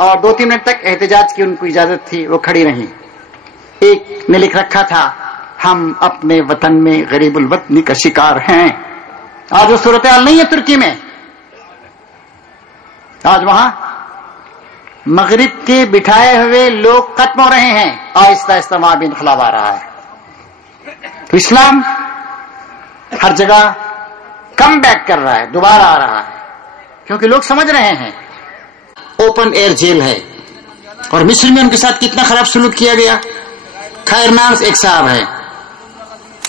اور 2-3 منٹ تک احتجاج کی ان کو اجازت تھی، وہ کھڑی رہیں. ایک نے لکھ رکھا تھا ہم اپنے وطن میں غریب الوطنی کا شکار ہیں. آج وہ صورتحال نہیں ہے ترکی میں. آج وہاں مغرب کے بٹھائے ہوئے لوگ ختم ہو رہے ہیں. آہستہ آہستہ وہاں بھی انقلاب آ رہا ہے. اسلام ہر جگہ کم بیک کر رہا ہے، دوبارہ آ رہا ہے، کیونکہ لوگ سمجھ رہے ہیں. اوپن ایئر جیل ہے، اور مصر میں ان کے ساتھ کتنا خراب سلوک کیا گیا. خیرناز ایک صاحب ہے،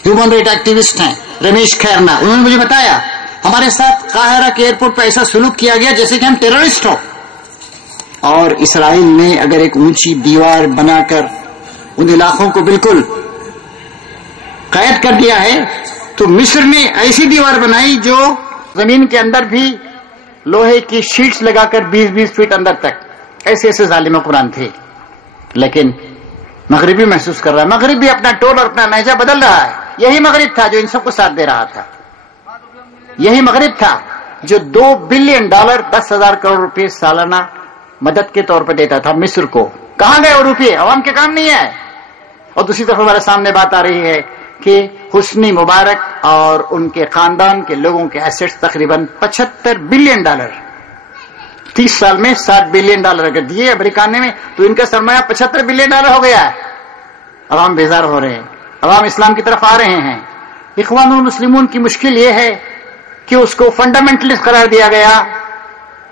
ہیومن رائٹ ایکٹیوسٹ ہیں، رمیش خیرنا، انہوں نے مجھے بتایا ہمارے ساتھ قاہرہ کے ایئرپورٹ پہ ایسا سلوک کیا گیا جیسے کہ ہم ٹیررسٹ ہو. اور اسرائیل نے اگر ایک اونچی دیوار بنا کر ان علاقوں کو بالکل قید کر دیا ہے، تو مصر نے ایسی دیوار بنائی جو زمین کے اندر بھی لوہے کی شیٹس لگا کر 20-20 فٹ اندر تک. ایسے ایسے ظالم قرآن تھے. لیکن مغرب بھی محسوس کر رہا ہے، مغرب بھی اپنا ٹول اور اپنا لہجہ بدل رہا ہے. یہی مغرب تھا جو ان سب کو ساتھ دے رہا تھا. یہی مغرب تھا جو $2 بلین 10,000 کروڑ روپے سالانہ مدد کے طور پر دیتا تھا مصر کو. کہاں گئے وہ روپے؟ عوام کے کام نہیں ہے. اور دوسری طرف ہمارے سامنے بات آ رہی ہے کہ حسنی مبارک اور ان کے خاندان کے لوگوں کے ایسٹس تقریباً $75 بلین، 30 سال میں $60 بلین اگر دیے امریکانے میں تو ان کا سرمایہ $75 بلین ہو گیا ہے. عوام بیزار ہو رہے ہیں، عوام اسلام کی طرف آ رہے ہیں. اخوان المسلمون کی مشکل یہ ہے کہ اس کو فنڈامنٹلسٹ قرار دیا گیا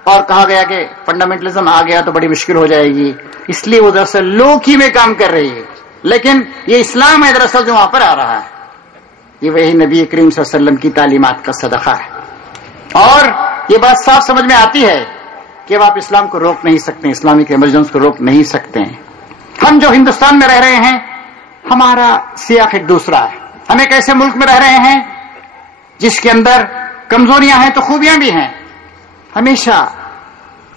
اور کہا گیا کہ فنڈامنٹلزم آ گیا تو بڑی مشکل ہو جائے گی، اس لیے وہ دراصل لوکی میں کام کر رہی ہے. لیکن یہ اسلام ہے دراصل جو وہاں پر آ رہا ہے. یہ وہی نبی کریم صلی اللہ علیہ وسلم کی تعلیمات کا صدقہ ہے. اور یہ بات صاف سمجھ میں آتی ہے کہ اب آپ اسلام کو روک نہیں سکتے، اسلامک ایمرجنس کو روک نہیں سکتے ہیں. ہم جو ہندوستان میں رہ رہے ہیں ہمارا سیاق ایک دوسرا ہے. ہم ایک ایسے ملک میں رہ رہے ہیں جس کے اندر کمزوریاں ہیں تو خوبیاں بھی ہیں. ہمیشہ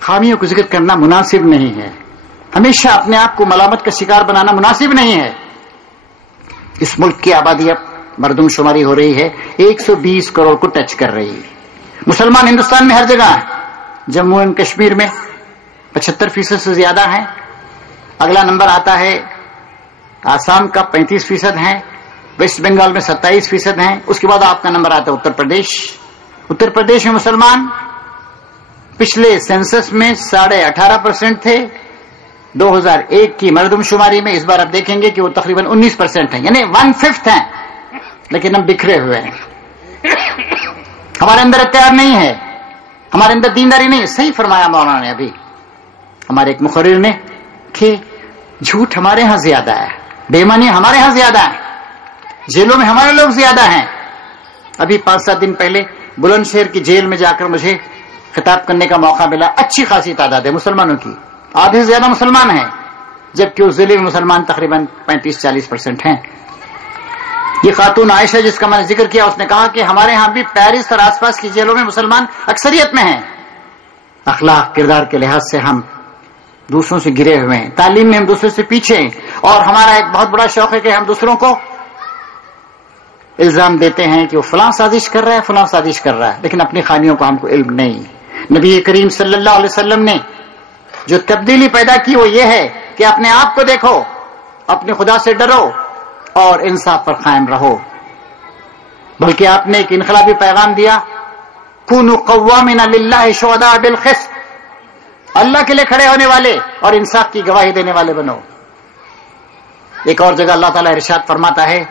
خامیوں کو ذکر کرنا مناسب نہیں ہے، ہمیشہ اپنے آپ کو ملامت کا شکار بنانا مناسب نہیں ہے. اس ملک کی آبادی اب مردم شماری ہو رہی ہے 120 کروڑ کو ٹچ کر رہی ہے. مسلمان ہندوستان میں ہر جگہ ہیں. جموں اینڈ کشمیر میں 75% سے زیادہ ہیں. اگلا نمبر آتا ہے آسام کا 35% ہیں، ویسٹ بنگال میں 27% ہیں. اس کے بعد آپ کا نمبر آتا ہے اتر پردیش. اتر پردیش میں مسلمان پچھلے سینسس میں 18.5% تھے 2001 کی مردم شماری میں. اس بار آپ دیکھیں گے کہ وہ تقریباً 19% ہیں، یعنی 1/5 ہیں. لیکن ہم بکھرے ہوئے ہیں، ہمارے اندر اتحاد نہیں ہے، ہمارے اندر دینداری نہیں ہے. صحیح فرمایا مولانا نے ابھی ہمارے ایک مقرر نے کہ جھوٹ ہمارے ہاں زیادہ ہے، بے ایمانی ہمارے ہاں زیادہ ہے، جیلوں میں ہمارے لوگ زیادہ ہیں. ابھی 5-7 دن پہلے بلند شہر کی جیل میں جا کر مجھے خطاب کرنے کا موقع ملا. اچھی خاصی تعداد ہے مسلمانوں کی، آدھے سے زیادہ مسلمان ہیں، جبکہ اس ضلع میں مسلمان تقریباً 35-40% ہیں. یہ خاتون عائشہ جس کا میں نے ذکر کیا، اس نے کہا کہ ہمارے ہاں بھی پیرس اور آس پاس کی جیلوں میں مسلمان اکثریت میں ہیں. اخلاق کردار کے لحاظ سے ہم دوسروں سے گرے ہوئے ہیں، تعلیم میں ہم دوسرے سے پیچھے ہیں. اور ہمارا ایک بہت بڑا شوق ہے کہ ہم دوسروں کو الزام دیتے ہیں کہ وہ فلاں سازش کر رہا ہے، فلاں سازش کر رہا ہے، لیکن اپنی خامیوں کو ہم کو علم نہیں. نبی کریم صلی اللہ علیہ وسلم نے جو تبدیلی پیدا کی وہ یہ ہے کہ اپنے آپ کو دیکھو، اپنے خدا سے ڈرو اور انصاف پر قائم رہو. بلکہ آپ نے ایک انقلابی پیغام دیا، کونوا قوامین للہ شہداء بالقسط، اللہ کے لیے کھڑے ہونے والے اور انصاف کی گواہی دینے والے بنو. ایک اور جگہ اللہ تعالیٰ ارشاد فرماتا ہے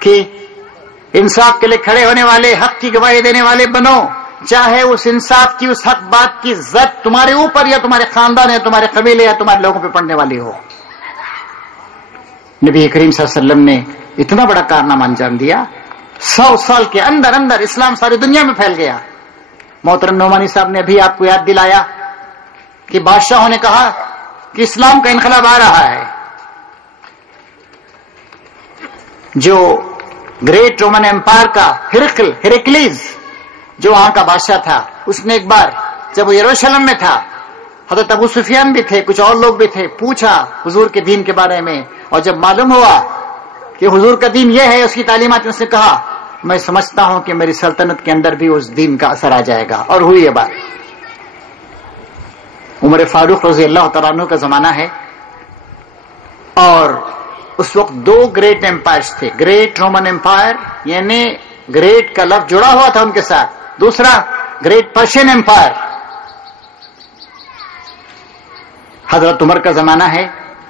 کہ انصاف کے لیے کھڑے ہونے والے، حق کی گواہی دینے والے بنو، چاہے اس انصاف کی، اس حق بات کی زد تمہارے اوپر یا تمہارے خاندان یا تمہارے قبیلے یا تمہارے لوگوں پہ پڑنے والی ہو. نبی کریم صلی اللہ علیہ وسلم نے اتنا بڑا کارنامہ انجام دیا، 100 سال کے اندر اندر اسلام ساری دنیا میں پھیل گیا. محترم نعمانی صاحب نے ابھی آپ کو یاد دلایا کہ بادشاہوں نے کہا کہ اسلام کا انقلاب آ رہا ہے. جو گریٹ رومن امپائر کا ہیرکلیز جو وہاں کا بادشاہ تھا، اس نے ایک بار جب وہ یروشلم میں تھا، حضرت ابو سفیان بھی تھے، کچھ اور لوگ بھی تھے، پوچھا حضور کے دین کے بارے میں. اور جب معلوم ہوا کہ حضور کا دین یہ ہے، اس کی تعلیمات، اس نے کہا میں سمجھتا ہوں کہ میری سلطنت کے اندر بھی اس دین کا اثر آ جائے گا. اور ہوئی یہ بات. عمر فاروق رضی اللہ تعالیٰ عنہ کا زمانہ ہے، اور اس وقت دو گریٹ امپائرز تھے. گریٹ رومن امپائر یعنی گریٹ کا لفظ جڑا ہوا تھا ان کے ساتھ، دوسرا گریٹ پرشین امپائر. حضرت عمر کا زمانہ ہے،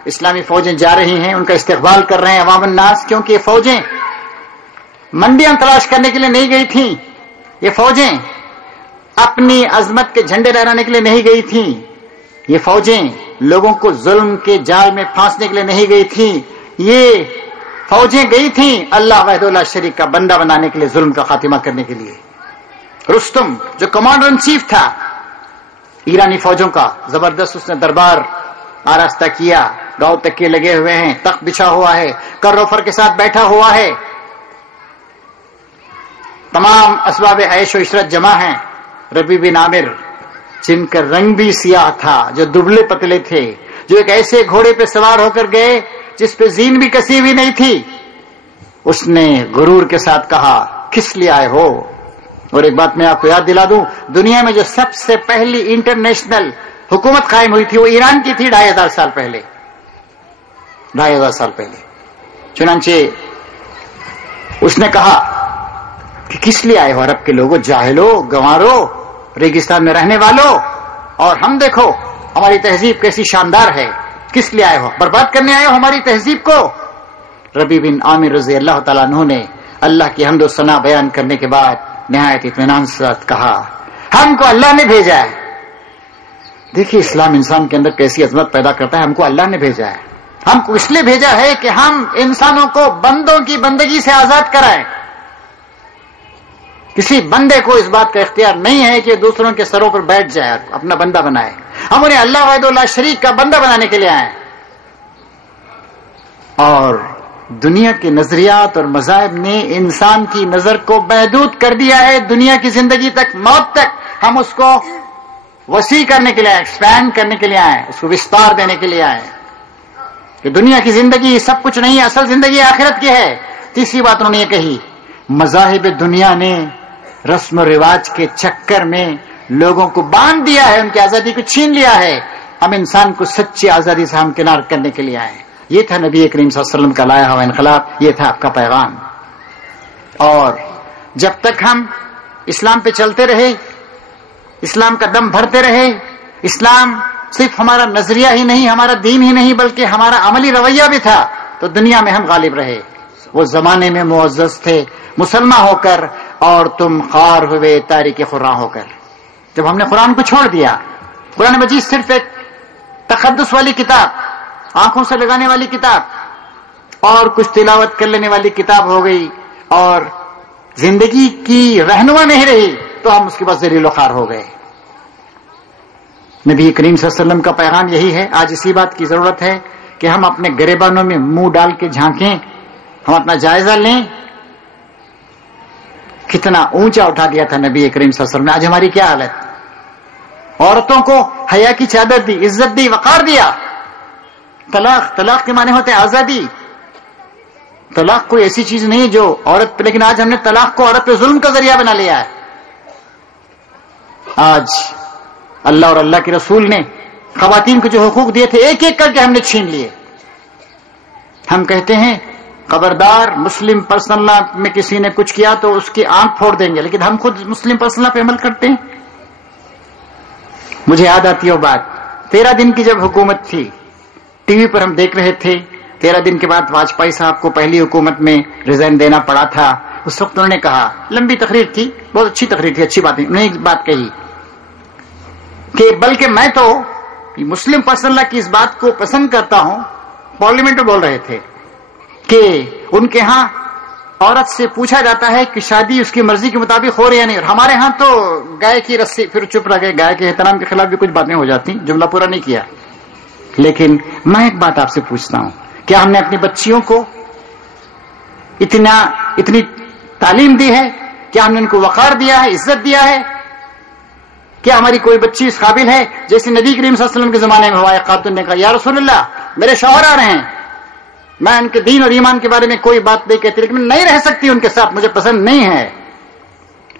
اسلامی فوجیں جا رہی ہیں، ان کا استقبال کر رہے ہیں عوام الناس، کیونکہ یہ فوجیں منڈیاں تلاش کرنے کے لیے نہیں گئی تھیں، یہ فوجیں اپنی عظمت کے جھنڈے لہرانے کے لیے نہیں گئی تھیں، یہ فوجیں لوگوں کو ظلم کے جال میں پھانسنے کے لیے نہیں گئی تھیں، یہ فوجیں گئی تھیں اللہ وحدہ لا شریک کا بندہ بنانے کے لیے، ظلم کا خاتمہ کرنے کے لیے. رستم جو کمانڈر ان چیف تھا ایرانی فوجوں کا، زبردست اس نے دربار آراستہ کیا، گاؤں تکیے لگے ہوئے ہیں، تخت بچھا ہوا ہے، کروفر کے ساتھ بیٹھا ہوا ہے، تمام اسباب عیش و عشرت جمع ہیں. ربی بن عامر جن کا رنگ بھی سیاہ تھا، جو دبلے پتلے تھے، جو ایک ایسے گھوڑے پہ سوار ہو کر گئے جس پہ زین بھی کسی ہوئی نہیں تھی، اس نے غرور کے ساتھ کہا کس لیے آئے ہو؟ اور ایک بات میں آپ کو یاد دلا دوں، دنیا میں جو سب سے پہلی انٹرنیشنل حکومت قائم ہوئی تھی وہ ایران کی تھی 2500 سال پہلے، 2500 سال پہلے. چنانچہ اس نے کہا کہ کس لیے آئے ہو عرب کے لوگوں، جاہلو، گنوارو، ریگستان میں رہنے والوں، اور ہم دیکھو ہماری تہذیب کیسی شاندار ہے، کس لیے آئے ہو؟ برباد کرنے آئے ہو ہماری تہذیب کو؟ ربی بن عامر رضی اللہ تعالیٰ عنہ نے اللہ کی حمد و ثنا بیان کرنے کے بعد نہایت اطمینان سے کہا ہم کو اللہ نے بھیجا ہے. دیکھیے اسلام انسان کے اندر کیسی عظمت پیدا کرتا ہے. ہم کو اللہ نے بھیجا ہے، ہم کو اس لیے بھیجا ہے کہ ہم انسانوں کو بندوں کی بندگی سے آزاد کرائیں. کسی بندے کو اس بات کا اختیار نہیں ہے کہ دوسروں کے سروں پر بیٹھ جائے، اپنا بندہ بنائے. ہم انہیں اللہ وحدہ لا شریک کا بندہ بنانے کے لیے آئے. اور دنیا کے نظریات اور مذاہب نے انسان کی نظر کو محدود کر دیا ہے، دنیا کی زندگی تک، موت تک. ہم اس کو وسیع کرنے کے لیے آئے، ایکسپینڈ کرنے کے لیے آئے، اس کو وستار دینے کے لیے آئے کہ دنیا کی زندگی سب کچھ نہیں ہے، اصل زندگی آخرت کی ہے. تیسری بات انہوں نے یہ کہی، مذاہب دنیا نے رسم و رواج کے چکر میں لوگوں کو باندھ دیا ہے، ان کی آزادی کو چھین لیا ہے. ہم انسان کو سچی آزادی سے ہمکنار کرنے کے لیے آئے. یہ تھا نبی کریم صلی اللہ علیہ وسلم کا لایا ہوا انقلاب، یہ تھا آپ کا پیغام. اور جب تک ہم اسلام پہ چلتے رہے، اسلام کا دم بھرتے رہے، اسلام صرف ہمارا نظریہ ہی نہیں، ہمارا دین ہی نہیں، بلکہ ہمارا عملی رویہ بھی تھا، تو دنیا میں ہم غالب رہے. وہ زمانے میں معزز تھے مسلمان ہو کر، اور تم خوار ہوئے تاریک خراں ہو کر. جب ہم نے قرآن کو چھوڑ دیا، قرآن مجید صرف ایک تقدس والی کتاب، آنکھوں سے لگانے والی کتاب اور کچھ تلاوت کر لینے والی کتاب ہو گئی، اور زندگی کی رہنما نہیں رہی، تو ہم اس کے بعد ذلیل و خوار ہو گئے. نبی کریم صلی اللہ علیہ وسلم کا پیغام یہی ہے. آج اسی بات کی ضرورت ہے کہ ہم اپنے گریبانوں میں منہ ڈال کے جھانکیں، ہم اپنا جائزہ لیں. کتنا اونچا اٹھا دیا تھا نبی کریم صلی اللہ علیہ وسلم نے، آج ہماری کیا حالت. عورتوں کو حیا کی چادر دی، عزت دی، وقار دیا. طلاق کے معنی ہوتے ہیں آزادی. طلاق کوئی ایسی چیز نہیں جو عورت پہ، لیکن آج ہم نے طلاق کو عورت پہ ظلم کا ذریعہ بنا لیا ہے. آج اللہ اور اللہ کے رسول نے خواتین کو جو حقوق دیے تھے ایک ایک کر کے ہم نے چھین لیے. ہم کہتے ہیں خبردار مسلم پرسنل لا میں کسی نے کچھ کیا تو اس کی آنکھ پھوڑ دیں گے، لیکن ہم خود مسلم پرسنل لا پہ عمل کرتے ہیں. مجھے یاد آتی ہے وہ بات، 13 دن کی جب حکومت تھی، ٹی وی پر ہم دیکھ رہے تھے. 13 دن کے بعد واجپئی صاحب کو پہلی حکومت میں ریزائن دینا پڑا تھا. اس وقت انہوں نے کہا، لمبی تقریر تھی، بہت اچھی تقریر تھی، اچھی بات. انہوں نے ایک بات کہی کہ بلکہ میں تو مسلم پرسنل لا کی اس بات کو پسند کرتا ہوں. پارلیمنٹ میں بول رہے تھے کہ ان کے ہاں عورت سے پوچھا جاتا ہے کہ شادی اس کی مرضی کے مطابق ہو رہی ہے نہیں، اور ہمارے ہاں تو گائے کی رسی. پھر چپ رہ گئے. گائے کے احترام کے خلاف بھی کچھ باتیں ہو جاتی، جملہ پورا نہیں کیا. لیکن میں ایک بات آپ سے پوچھتا ہوں، کیا ہم نے اپنی بچیوں کو اتنی تعلیم دی ہے؟ کیا ہم نے ان کو وقار دیا ہے، عزت دیا ہے؟ کیا ہماری کوئی بچی اس قابل ہے جیسے نبی کریم صلی اللہ علیہ وسلم کے زمانے میں ہوا ہے؟ خاتون نے کہا یا رسول اللہ میرے شوہر آ رہے ہیں، میں ان کے دین اور ایمان کے بارے میں کوئی بات نہیں کہتی، لیکن میں نہیں رہ سکتی ان کے ساتھ، مجھے پسند نہیں ہے.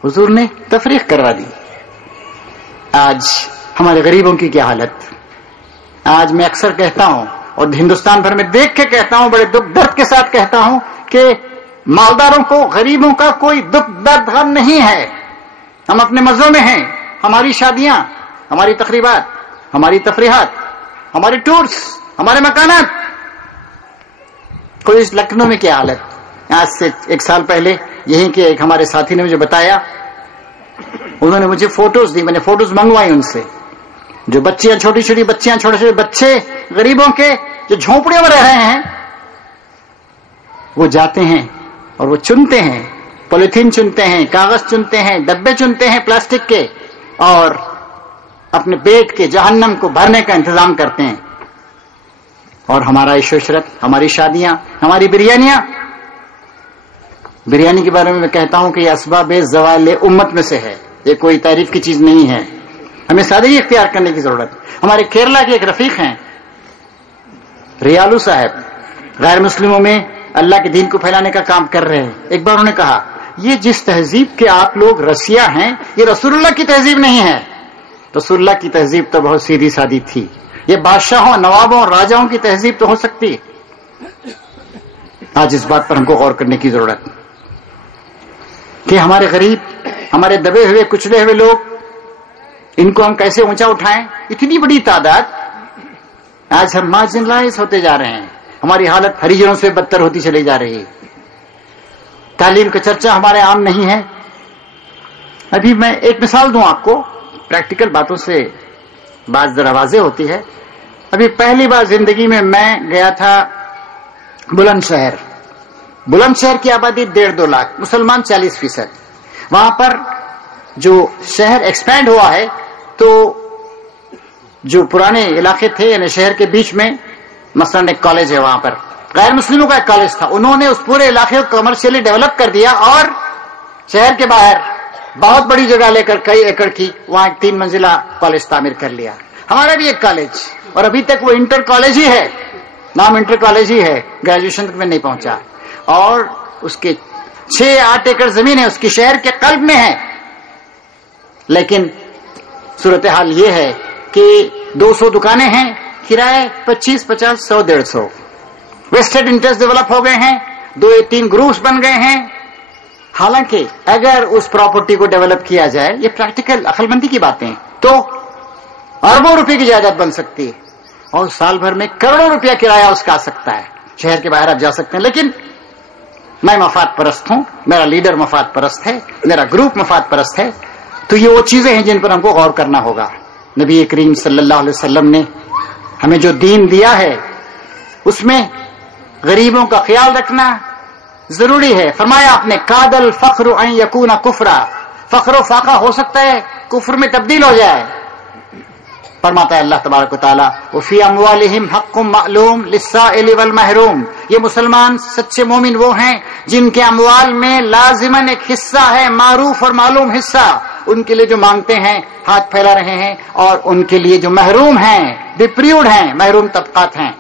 حضور نے تفریق کروا دی. آج ہمارے غریبوں کی کیا حالت. آج میں اکثر کہتا ہوں اور ہندوستان بھر میں دیکھ کے کہتا ہوں, بڑے دکھ درد کے ساتھ کہتا ہوں کہ مالداروں کو غریبوں کا کوئی دکھ درد غم نہیں ہے. ہم اپنے مزوں میں ہیں, ہماری شادیاں, ہماری تقریبات, ہماری تفریحات, ہمارے ٹورس, ہمارے مکانات. کوئی اس لکھنؤ میں کیا حالت. آج سے 1 سال پہلے یہیں کے ایک ہمارے ساتھی نے مجھے بتایا, انہوں نے مجھے فوٹوز دی, میں نے فوٹوز منگوائی ان سے, جو بچیاں, چھوٹی چھوٹی بچیاں, چھوٹے چھوٹے بچے غریبوں کے جو جھونپڑیوں میں رہ رہے ہیں, وہ جاتے ہیں اور وہ چنتے ہیں, پولیتھین چنتے ہیں, کاغذ چنتے ہیں, ڈبے چنتے ہیں پلاسٹک کے, اور اپنے پیٹ کے جہنم کو بھرنے کا انتظام کرتے ہیں. اور ہمارا عیش و عشرت, ہماری شادیاں, ہماری بریانیاں. بریانی کے بارے میں میں کہتا ہوں کہ یہ اسباب زوال امت میں سے ہے, یہ کوئی تعریف کی چیز نہیں ہے. ہمیں سادگی اختیار کرنے کی ضرورت. ہمارے کیرلا کے ایک رفیق ہیں ریالو صاحب, غیر مسلموں میں اللہ کے دین کو پھیلانے کا کام کر رہے ہیں. ایک بار انہوں نے کہا, یہ جس تہذیب کے آپ لوگ رسیا ہیں, یہ رسول اللہ کی تہذیب نہیں ہے. رسول اللہ کی تہذیب تو بہت سیدھی سادی تھی. یہ بادشاہوں, نوابوں, راجاؤں کی تہذیب تو ہو سکتی. آج اس بات پر ہم کو غور کرنے کی ضرورت کہ ہمارے غریب, ہمارے دبے ہوئے, کچلے ہوئے لوگ, ان کو ہم کیسے اونچا اٹھائیں. اتنی بڑی تعداد, آج ہم مارجنلائز ہوتے جا رہے ہیں. ہماری حالت ہریجنوں سے بدتر ہوتی چلی جا رہی ہے. تعلیم کا چرچا ہمارے عام نہیں ہے. ابھی میں ایک مثال دوں آپ کو, پریکٹیکل باتوں سے بات ذرا واضح ہوتی ہے. ابھی پہلی بار زندگی میں گیا تھا بلند شہر. بلند شہر کی آبادی 1.5-2 لاکھ, مسلمان 40%. وہاں پر جو شہر ایکسپینڈ ہوا ہے, تو جو پرانے علاقے تھے, یعنی شہر کے بیچ میں مثلا ایک کالج ہے, وہاں پر غیر مسلموں کا ایک کالج تھا. انہوں نے اس پورے علاقے کو کمرشلی ڈیولپ کر دیا, اور شہر کے باہر بہت بڑی جگہ لے کر, کئی ایکڑ کی, وہاں ایک 3 منزلہ کالج تعمیر کر لیا. ہمارا بھی ایک کالج, اور ابھی تک وہ انٹر کالج ہی ہے, نام انٹر کالج ہی ہے, گریجویشن تک میں نہیں پہنچا. اور اس کے 6-8 ایکڑ زمین ہے, اس کی شہر کے قلب میں ہے. لیکن صورتحال یہ ہے کہ 200 دکانیں ہیں, کرائے 25, 50, 100, 150. ویسٹڈ انٹرسٹ ڈیولپ ہو گئے ہیں, 2-3 گروپس بن گئے ہیں. حالانکہ اگر اس پراپرٹی کو ڈیولپ کیا جائے, یہ پریکٹیکل عقل مندی کی باتیں, تو اربوں روپے کی جائیداد بن سکتی ہے, اور سال بھر میں کروڑوں روپیہ کرایہ اس کا آ سکتا ہے. شہر کے باہر آپ جا سکتے ہیں. لیکن میں مفاد پرست ہوں, میرا لیڈر مفاد پرست ہے, میرا گروپ مفاد پرست ہے. تو یہ وہ چیزیں ہیں جن پر ہم کو غور کرنا ہوگا. نبی کریم صلی اللہ علیہ وسلم نے ہمیں جو دین دیا ہے, اس میں غریبوں کا خیال رکھنا ضروری ہے. فرمایا آپ نے, کاد الفقر ان یکون کفرا, فخر و فاقہ ہو سکتا ہے کفر میں تبدیل ہو جائے. فرماتا ہے اللہ تبارک و تعالیٰ, وفی اموالہم حق معلوم للسائل والمحروم. یہ مسلمان سچے مومن وہ ہیں جن کے اموال میں لازماً ایک حصہ ہے, معروف اور معلوم حصہ, ان کے لیے جو مانگتے ہیں, ہاتھ پھیلا رہے ہیں, اور ان کے لیے جو محروم ہیں, ڈپریوڈ ہیں, محروم طبقات ہیں.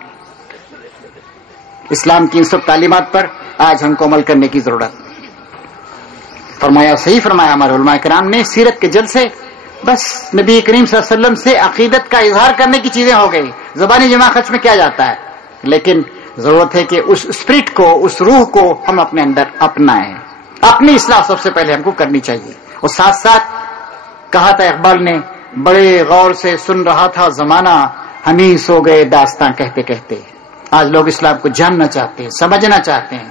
اسلام کی ان سب تعلیمات پر آج ہم کو عمل کرنے کی ضرورت. فرمایا, صحیح فرمایا ہمارے علماء کرام نے, سیرت کے جل سے بس نبی کریم صلی اللہ علیہ وسلم سے عقیدت کا اظہار کرنے کی چیزیں ہو گئی. زبانی جمع خرچ میں کیا جاتا ہے, لیکن ضرورت ہے کہ اس اسپرٹ کو, اس روح کو ہم اپنے اندر اپنائیں. اپنی اصلاح سب سے پہلے ہم کو کرنی چاہیے. اور ساتھ ساتھ کہا تھا اقبال نے, بڑے غور سے سن رہا تھا زمانہ, ہم ہی سو گئے داستاں کہتے کہتے. آج لوگ اسلام کو جاننا چاہتے ہیں, سمجھنا چاہتے ہیں,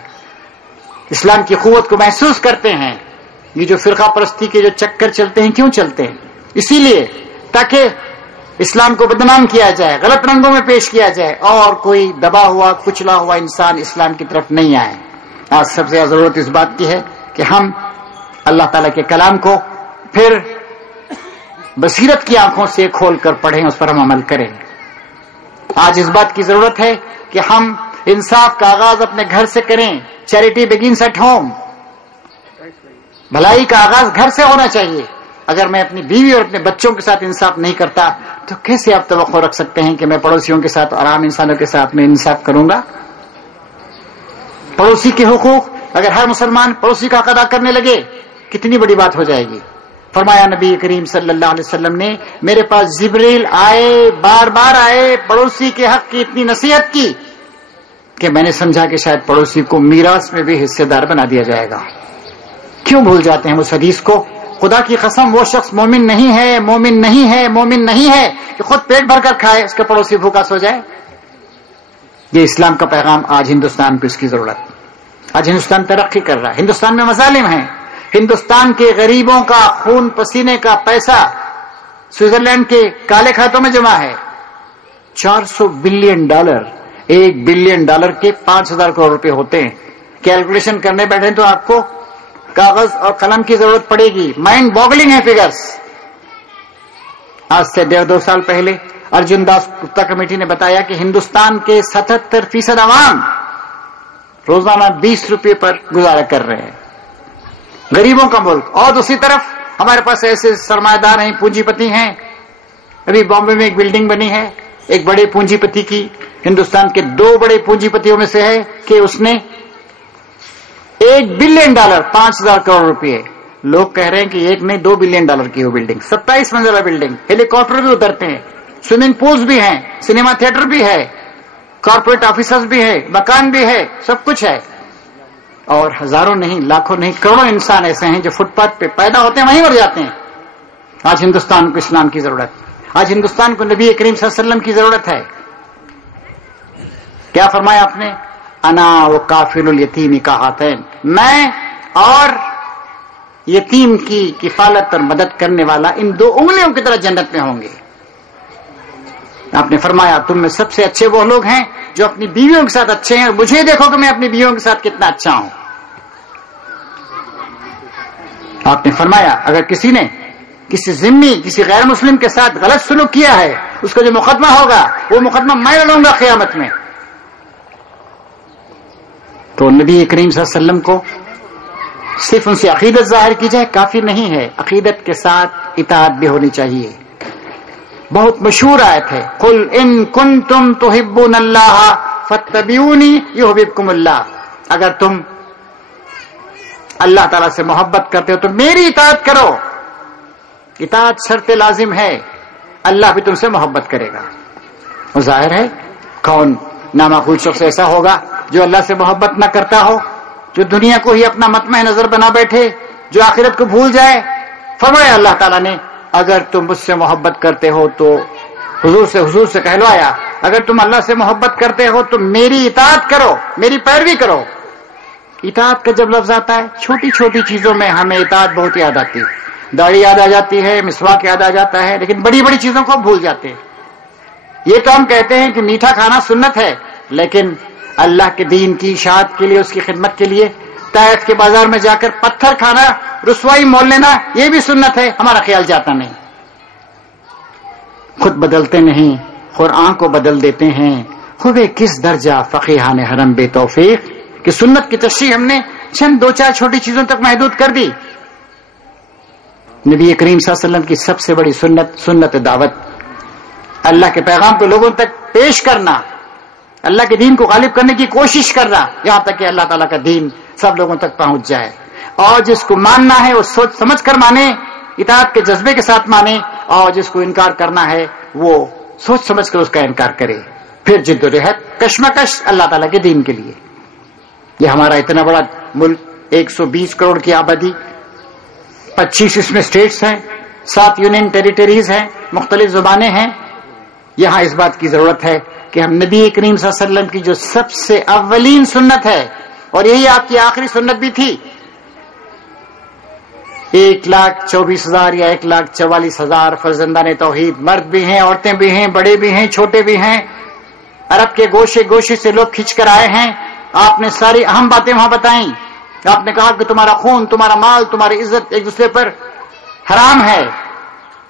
اسلام کی قوت کو محسوس کرتے ہیں. یہ جو فرقہ پرستی کے جو چکر چلتے ہیں, کیوں چلتے ہیں؟ اسی لیے تاکہ اسلام کو بدنام کیا جائے, غلط رنگوں میں پیش کیا جائے, اور کوئی دبا ہوا, کچلا ہوا انسان اسلام کی طرف نہیں آئے. آج سب سے زیادہ ضرورت اس بات کی ہے کہ ہم اللہ تعالیٰ کے کلام کو پھر بصیرت کی آنکھوں سے کھول کر پڑھیں, اس پر ہم عمل کریں. آج اس بات کی ضرورت ہے کہ ہم انصاف کا آغاز اپنے گھر سے کریں. Charity begins at home. بھلائی کا آغاز گھر سے ہونا چاہیے. اگر میں اپنی بیوی اور اپنے بچوں کے ساتھ انصاف نہیں کرتا, تو کیسے آپ توقع رکھ سکتے ہیں کہ میں پڑوسیوں کے ساتھ اور عام انسانوں کے ساتھ میں انصاف کروں گا؟ پڑوسی کے حقوق اگر ہر مسلمان پڑوسی کا حق ادا کرنے لگے, کتنی بڑی بات ہو جائے گی. فرمایا نبی کریم صلی اللہ علیہ وسلم نے، میرے پاس جبریل آئے، بار بار آئے، پڑوسی کے حق کی اتنی نصیحت کی کہ میں نے سمجھا کہ شاید پڑوسی کو میراث میں بھی حصے دار بنا دیا جائے گا۔ کیوں بھول جاتے ہیں اس حدیث کو؟ خدا کی قسم وہ شخص مومن نہیں ہے، مومن نہیں ہے، مومن نہیں ہے کہ خود پیٹ بھر کر کھائے، اس کا پڑوسی بھوکا سو جائے۔ یہ اسلام کا پیغام آج ہندوستان کو اس کی ضرورت۔ آج ہندوستان ترقی کر رہا ہے، ہندوستان میں مظالم ہیں، ہندوستان کے غریبوں کا خون پسینے کا پیسہ سوئٹزرلینڈ کے کالے کھاتوں میں جمع ہے۔ $400 بلین، $1 بلین کے 5,000 کروڑ روپے ہوتے ہیں۔ کیلکولیشن کرنے بیٹھے تو آپ کو کاغذ اور قلم کی ضرورت پڑے گی، مائنڈ باگلنگ ہے فگرز۔ آج سے 1.5-2 سال پہلے ارجن داس گپتا کمیٹی نے بتایا کہ ہندوستان کے 77% عوام روزانہ 20 روپے پر گزارا کر رہے ہیں، غریبوں کا ملک۔ اور دوسری طرف ہمارے پاس ایسے سرمایہ دار ہیں، پونجی پتی ہیں۔ ابھی بامبے میں ایک بلڈنگ بنی ہے، ایک بڑے پونجی پتی کی، ہندوستان کے 2 بڑے پونجی پتیوں میں سے ہے کہ اس نے $1 بلین، 5,000 کروڑ روپے۔ لوگ کہہ رہے ہیں کہ 1 نہیں 2 بلین ڈالر کی وہ بلڈنگ، 27 منزلہ بلڈنگ، ہیلی کاپٹر بھی اترتے ہیں، سوئمنگ پولز بھی ہیں، سنیما تھیٹر بھی ہے، کارپوریٹ آفیسز بھی ہے، مکان بھی ہے، سب کچھ ہے۔ اور ہزاروں نہیں، لاکھوں نہیں، کروڑوں انسان ایسے ہیں جو فٹ پاتھ پہ پیدا ہوتے ہیں، وہیں مر جاتے ہیں۔ آج ہندوستان کو اسلام کی ضرورت، آج ہندوستان کو نبی کریم صلی اللہ علیہ وسلم کی ضرورت ہے۔ کیا فرمایا آپ نے؟ انا و کافل الیتیم کا ہاتین، میں اور یتیم کی کفالت اور مدد کرنے والا ان 2 انگلیوں کی طرح جنت میں ہوں گے۔ آپ نے فرمایا تم میں سب سے اچھے وہ لوگ ہیں جو اپنی بیویوں کے ساتھ اچھے ہیں، اور مجھے دیکھو کہ میں اپنی بیویوں کے ساتھ کتنا اچھا ہوں۔ آپ نے فرمایا اگر کسی نے کسی ذمہ کسی غیر مسلم کے ساتھ غلط سلوک کیا ہے، اس کا جو مقدمہ ہوگا وہ مقدمہ میں لڑوں گا قیامت میں۔ تو نبی کریم صلی اللہ علیہ وسلم کو صرف ان سے عقیدت ظاہر کی جائے کافی نہیں ہے، عقیدت کے ساتھ اطاعت بھی ہونی چاہیے۔ بہت مشہور آیت ہے، قل ان کنتم تحبون اللہ فاتبعونی یحببکم اللہ، اگر تم اللہ تعالیٰ سے محبت کرتے ہو تو میری اطاعت کرو۔ اطاعت شرط لازم ہے، اللہ بھی تم سے محبت کرے گا۔ اور ظاہر ہے کون نامعقول شخص ایسا ہوگا جو اللہ سے محبت نہ کرتا ہو، جو دنیا کو ہی اپنا مطمع نظر بنا بیٹھے، جو آخرت کو بھول جائے۔ فرمایا اللہ تعالیٰ نے اگر تم مجھ سے محبت کرتے ہو تو حضور سے کہلوایا اگر تم اللہ سے محبت کرتے ہو تو میری اطاعت کرو، میری پیروی کرو۔ اطاعت کا جب لفظ آتا ہے چھوٹی چھوٹی چیزوں میں ہمیں اطاعت بہت یاد آتی ہے، داڑھی یاد آ جاتی ہے، مسواک یاد آ جاتا ہے، لیکن بڑی بڑی چیزوں کو بھول جاتے ہیں۔ یہ تو ہم کہتے ہیں کہ میٹھا کھانا سنت ہے، لیکن اللہ کے دین کی اشاعت کے لیے، اس کی خدمت کے لیے طائف کے بازار میں جا کر پتھر کھانا، رسوائی مول لینا، یہ بھی سنت ہے، ہمارا خیال جاتا نہیں۔ خود بدلتے نہیں، قرآن کو بدل دیتے ہیں۔ خوبے کس درجہ فقیہان حرم بے توفیق کہ سنت کی تشریح ہم نے چند 2-4 چھوٹی چیزوں تک محدود کر دی۔ نبی کریم صلی اللہ علیہ وسلم کی سب سے بڑی سنت دعوت، اللہ کے پیغام کو لوگوں تک پیش کرنا، اللہ کے دین کو غالب کرنے کی کوشش کرنا، یہاں تک کہ اللہ تعالیٰ کا دین سب لوگوں تک پہنچ جائے۔ اور جس کو ماننا ہے وہ سوچ سمجھ کر مانے، اطاعت کے جذبے کے ساتھ مانے، اور جس کو انکار کرنا ہے وہ سوچ سمجھ کر اس کا انکار کرے۔ پھر جد و جہد کشمکش اللہ تعالیٰ کے دین کے لیے۔ یہ ہمارا اتنا بڑا ملک، 120 کروڑ کی آبادی، 25 اس میں اسٹیٹس ہیں، 7 یونین ٹیریٹریز ہیں، مختلف زبانیں ہیں۔ یہاں اس بات کی ضرورت ہے کہ ہم نبی کریم صلی اللہ علیہ وسلم کی جو سب سے اولین سنت ہے، اور یہی آپ کی آخری سنت بھی تھی، 1,24,000 یا 1,44,000 فرزندان توحید، مرد بھی ہیں، عورتیں بھی ہیں، بڑے بھی ہیں، چھوٹے بھی ہیں، عرب کے گوشے گوشے سے لوگ کھنچ کر آئے ہیں۔ آپ نے ساری اہم باتیں وہاں بتائیں۔ آپ نے کہا کہ تمہارا خون، تمہارا مال، تمہاری عزت ایک دوسرے پر حرام ہے۔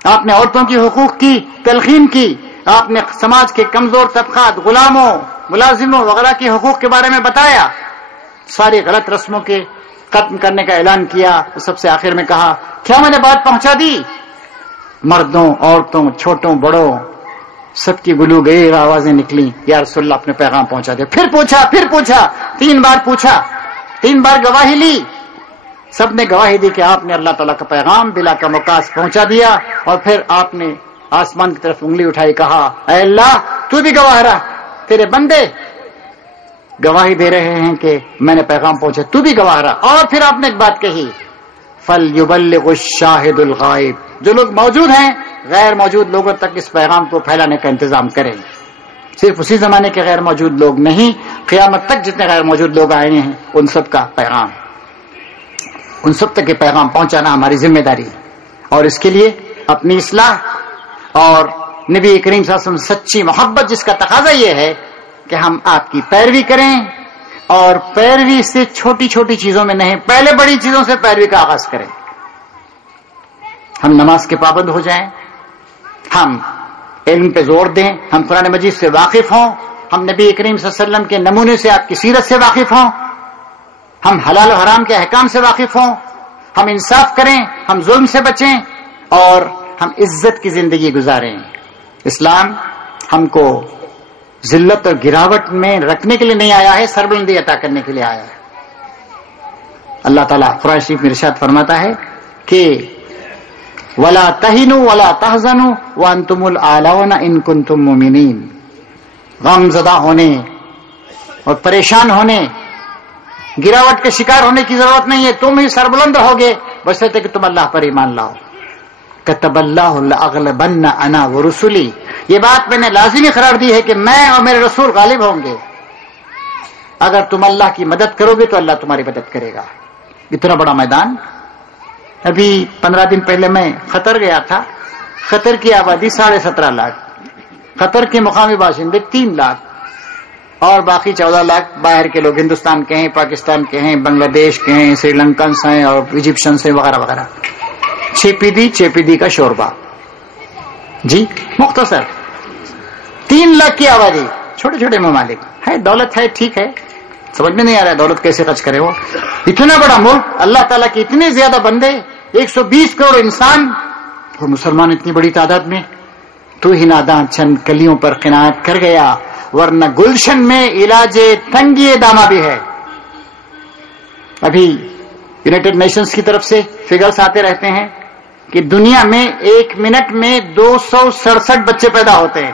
آپ نے عورتوں کی حقوق کی تلقین کی۔ آپ نے سماج کے کمزور طبقات، غلاموں، ملازموں وغیرہ کے حقوق کے بارے میں بتایا۔ ساری غلط رسموں کے ختم کرنے کا اعلان کیا۔ سب سے آخر میں کہا کیا میں نے بات پہنچا دی؟ مردوں، عورتوں، چھوٹوں، بڑوں، سب کی گلو گیر آوازیں نکلی، یا رسول اللہ اپنے پیغام پہنچا دیا۔ پھر پوچھا 3 بار پوچھا، 3 بار گواہی لی۔ سب نے گواہی دی کہ آپ نے اللہ تعالیٰ کا پیغام بلا کا مقاصد پہنچا دیا، اور پھر آپ نے آسمان کی طرف انگلی اٹھائی، کہا اے اللہ تو بھی گواہ رہا، تیرے بندے گواہی دے رہے ہیں کہ میں نے پیغام پہنچا، تو بھی گواہ رہا۔ اور پھر آپ نے ایک بات کہی، فَلْيُبَلِّغُ الشَّاهِدُ الْغَائِبُ، جو لوگ موجود ہیں غیر موجود لوگوں تک اس پیغام کو پھیلانے کا انتظام کریں۔ صرف اسی زمانے کے غیر موجود لوگ نہیں، قیامت تک جتنے غیر موجود لوگ آئے ہیں ان سب کا پیغام، ان سب تک یہ پیغام پہنچانا ہماری ذمہ داری ہے۔ اور اس کے لیے اپنی اصلاح اور نبی کریم صلی اللہ علیہ وسلم سچی محبت، جس کا تقاضا یہ ہے کہ ہم آپ کی پیروی کریں، اور پیروی سے چھوٹی چھوٹی چیزوں میں نہیں، پہلے بڑی چیزوں سے پیروی کا آغاز کریں۔ ہم نماز کے پابند ہو جائیں، ہم علم پہ زور دیں، ہم قرآن مجید سے واقف ہوں، ہم نبی کریم صلی اللہ علیہ وسلم کے نمونے سے، آپ کی سیرت سے واقف ہوں، ہم حلال و حرام کے احکام سے واقف ہوں، ہم انصاف کریں، ہم ظلم سے بچیں، اور ہم عزت کی زندگی گزاریں۔ اسلام ہم کو ذلت اور گراوٹ میں رکھنے کے لیے نہیں آیا ہے، سربلندی عطا کرنے کے لیے آیا ہے۔ اللہ تعالیٰ قرآن شریف میں ارشاد فرماتا ہے کہ وَلَا تَهِنُوا وَلَا تَحْزَنُوا وَأَنْتُمُ الْأَعْلَوْنَ إِن كُنتُم مُؤْمِنِينَ، غم زدہ ہونے اور پریشان ہونے، گراوٹ کے شکار ہونے کی ضرورت نہیں ہے، تم ہی سربلند رہو گے بشرطے کہ تم اللہ پر ایمان لاؤ۔ كَتَبَ اللَّهُ لَأَغْلِبَنَّ أَنَا وَرُسُلِي، یہ بات میں نے لازمی قرار دی ہے کہ میں اور میرے رسول غالب ہوں گے۔ اگر تم اللہ کی مدد کرو گے تو اللہ تمہاری مدد کرے گا۔ اتنا بڑا میدان۔ ابھی 15 دن پہلے میں قطر گیا تھا، قطر کی آبادی 17.5 لاکھ، قطر کے مقامی باشندے 3 لاکھ، اور باقی 14 لاکھ باہر کے لوگ، ہندوستان کے ہیں، پاکستان کے ہیں، بنگلہ دیش کے ہیں، سری لنکنس ہیں اور ایجپشنس ہیں وغیرہ وغیرہ۔ چیپیدی کا شوربہ، جی مختصر 3 لاکھ کی آبادی، چھوٹے چھوٹے ممالک ہے، دولت ہے، ٹھیک ہے، سمجھ میں نہیں آ رہا ہے دولت کیسے خرچ کرے وہ۔ اتنا بڑا ملک، اللہ تعالیٰ کے اتنے زیادہ بندے، 120 کروڑ انسان، اور مسلمان اتنی بڑی تعداد میں۔ تو ہی ناداں چند کلیوں پر قناعت کر گیا، ورنہ گلشن میں علاج تنگی دامہ بھی ہے۔ ابھی یونائٹڈ نیشنز کی طرف سے فگرز آتے رہتے ہیں کہ دنیا میں 1 منٹ میں 267 بچے پیدا ہوتے ہیں،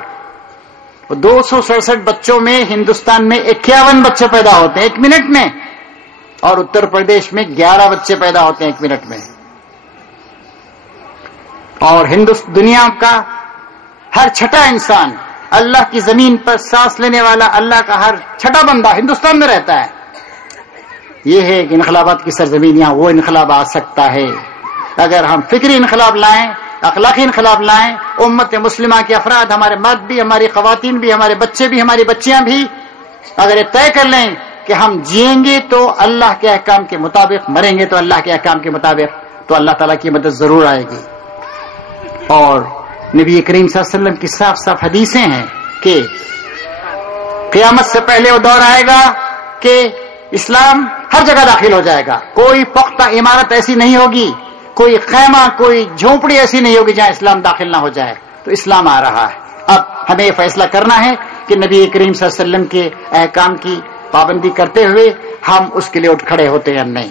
267 بچوں میں ہندوستان میں 51 بچے پیدا ہوتے ہیں 1 منٹ میں، اور اتر پردیش میں 11 بچے پیدا ہوتے ہیں 1 منٹ میں۔ اور دنیا کا ہر چھٹا انسان، اللہ کی زمین پر سانس لینے والا اللہ کا ہر چھٹا بندہ ہندوستان میں رہتا ہے۔ یہ ہے کہ انقلابات کی سرزمین، یہاں وہ انقلاب آ سکتا ہے اگر ہم فکری انقلاب لائیں، اخلاقی انقلاب لائیں۔ امت مسلمہ کے افراد، ہمارے مرد بھی، ہماری خواتین بھی، ہمارے بچے بھی، ہماری بچیاں بھی، اگر یہ طے کر لیں کہ ہم جئیں گے تو اللہ کے احکام کے مطابق، مریں گے تو اللہ کے احکام کے مطابق، تو اللہ تعالیٰ کی مدد ضرور آئے گی۔ اور نبی کریم صلی اللہ علیہ وسلم کی صاف صاف حدیثیں ہیں کہ قیامت سے پہلے وہ دور آئے گا کہ اسلام ہر جگہ داخل ہو جائے گا، کوئی پختہ عمارت ایسی نہیں ہوگی، کوئی خیمہ، کوئی جھونپڑی ایسی نہیں ہوگی جہاں اسلام داخل نہ ہو جائے۔ تو اسلام آ رہا ہے، اب ہمیں یہ فیصلہ کرنا ہے کہ نبی کریم صلی اللہ علیہ وسلم کے احکام کی پابندی کرتے ہوئے ہم اس کے لیے اٹھ کھڑے ہوتے ہیں نہیں۔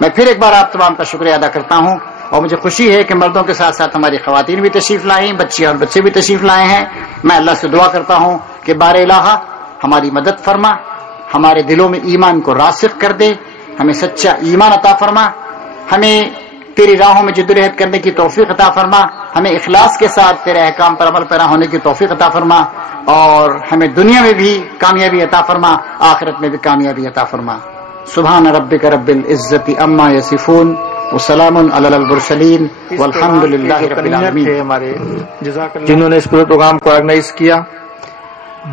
میں پھر ایک بار آپ تمام کا شکریہ ادا کرتا ہوں، اور مجھے خوشی ہے کہ مردوں کے ساتھ ساتھ ہماری خواتین بھی تشریف لائیں، بچیاں اور بچے بھی تشریف لائے ہیں۔ میں اللہ سے دعا کرتا ہوں کہ بار الہ ہماری مدد فرما، ہمارے دلوں میں ایمان کو راسخ کر دے، ہمیں سچا ایمان عطا فرما، ہمیں تیری راہوں میں جدوجہد کرنے کی توفیق عطا فرما، ہمیں اخلاص کے ساتھ تیرے احکام پر عمل پیرا ہونے کی توفیق عطا فرما، اور ہمیں دنیا میں بھی کامیابی عطا فرما، آخرت میں بھی کامیابی عطا فرما۔ سبحان ربک رب العزت عما یصفون وسلام علی المرسلین والحمد للہ رب العالمین۔ جنہوں نے اس پورے پروگرام کو آرگنائز کیا،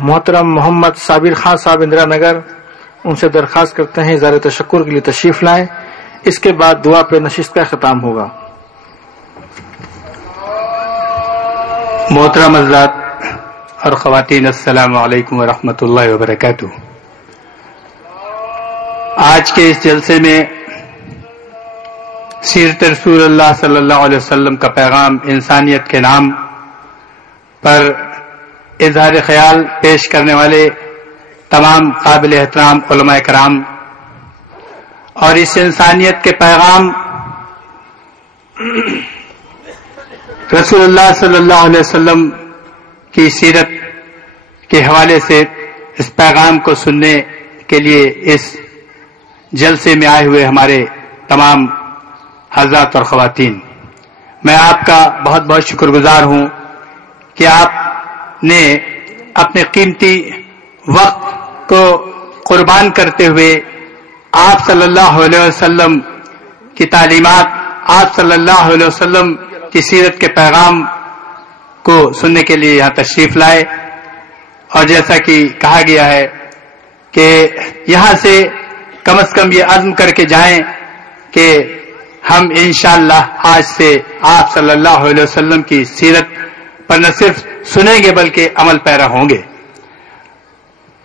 محترم محمد صابر خان صاحب اندرا نگر، ان سے درخواست کرتے ہیں اظہار تشکر کے لیے تشریف لائیں۔ اس کے بعد دعا پہ نشست کا اختتام ہوگا۔ محترم حضرات اور خواتین، السلام علیکم ورحمۃ اللہ وبرکاتہ۔ آج کے اس جلسے میں سیرت رسول اللہ صلی اللہ علیہ وسلم کا پیغام انسانیت کے نام پر اظہار خیال پیش کرنے والے تمام قابل احترام علماء کرام اور اس انسانیت کے پیغام رسول اللہ صلی اللہ علیہ وسلم کی سیرت کے حوالے سے اس پیغام کو سننے کے لیے اس جلسے میں آئے ہوئے ہمارے تمام حضرات اور خواتین، میں آپ کا بہت بہت شکر گزار ہوں کہ آپ نے اپنے قیمتی وقت کو قربان کرتے ہوئے آپ صلی اللہ علیہ وسلم کی تعلیمات، آپ صلی اللہ علیہ وسلم کی سیرت کے پیغام کو سننے کے لیے یہاں تشریف لائے. اور جیسا کہ کہا گیا ہے کہ یہاں سے کم از کم یہ عزم کر کے جائیں کہ ہم انشاءاللہ آج سے آپ صلی اللہ علیہ وسلم کی سیرت پر نہ صرف سنیں گے بلکہ عمل پیرا ہوں گے.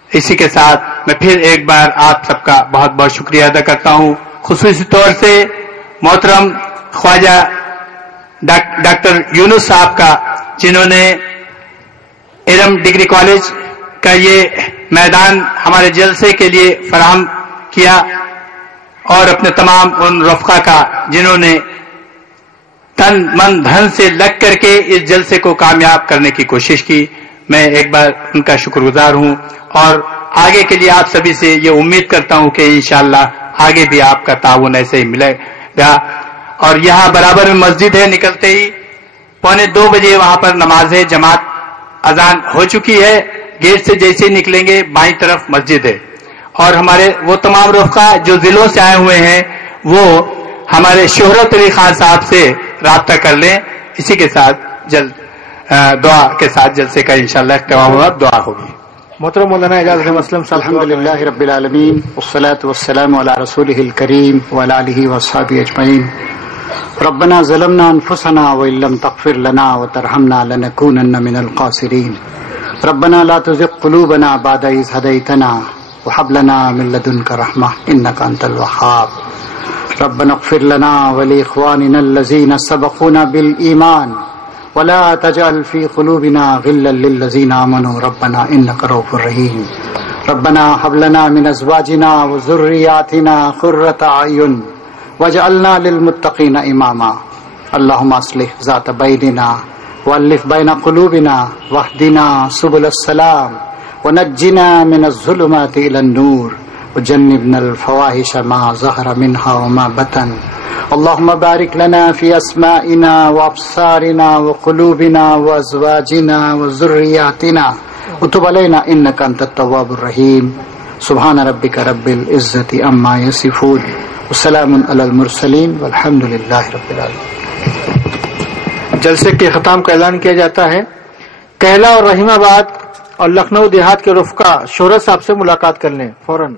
اسی کے ساتھ میں پھر ایک بار آپ سب کا بہت بہت شکریہ ادا کرتا ہوں، خصوصی طور سے محترم خواجہ ڈاکٹر یونس صاحب کا، جنہوں نے علم ڈگری کالج کا یہ میدان ہمارے جلسے کے لیے فراہم کیا، اور اپنے تمام ان رفقا کا جنہوں نے تن من دھن سے لگ کر کے اس جلسے کو کامیاب کرنے کی کوشش کی. میں ایک بار ان کا شکر گزار ہوں، اور آگے کے لیے آپ سبھی سے یہ امید کرتا ہوں کہ انشاءاللہ آگے بھی آپ کا تعاون ایسے ہی ملے گا. اور یہاں برابر میں مسجد ہے، نکلتے ہی 1:45 بجے وہاں پر نماز جماعت اذان ہو چکی ہے. گیٹ سے جیسے ہی نکلیں گے بائیں طرف مسجد ہے. اور ہمارے وہ تمام رفقا جو ضلعوں سے آئے ہوئے ہیں وہ ہمارے شہرت علی خان صاحب سے رابطہ کر لیں. اسی کے ساتھ جلد دعا کے ساتھ جلسے کا انشاءاللہ اختتام ہوگا، دعا ہوگی. محترم مولانا اعجاز احمد اسلم صاحب. الحمدللہ رب العالمین والصلاة والسلام علی رسولہ الکریم وعلی آلہ واصحابہ اجمعین. ربنا ظلمنا انفسنا وان لم تغفر لنا وترحمنا لنكونن من الخاسرین. ربنا لا تزغ قلوبنا بعد إذ هديتنا وهب لنا من لدنك رحمة إنك أنت الوهاب. ربنا اغفر لنا ولإخواننا الذين سبقونا بالإيمان ولا تجعل في قلوبنا غلا للذين آمنوا ربنا إنك رؤوف رحيم. ربنا هب لنا من أزواجنا وذرياتنا قرة أعين واجعلنا للمتقين إماما. اللهم أصلح ذات بيننا والف بين قلوبنا واهدنا سبل السلام ونجنا من الظلمات إلى النور وجنبنا الفواحش ما ظهر منها وما بطن. اللهم بارك لنا في أسمائنا وأبصارنا وقلوبنا وأزواجنا وذرياتنا وتب علينا إنك أنت التواب الرحيم. سبحان ربك رب العزة عما يصفون وسلام على المرسلين والحمد لله رب العالمين. جلسے کے اختتام کا اعلان کیا جاتا ہے. کہلا اور رحیم آباد اور لکھنؤ دیہات کے رفقا شہرت صاحب سے ملاقات کر لیں فوراً.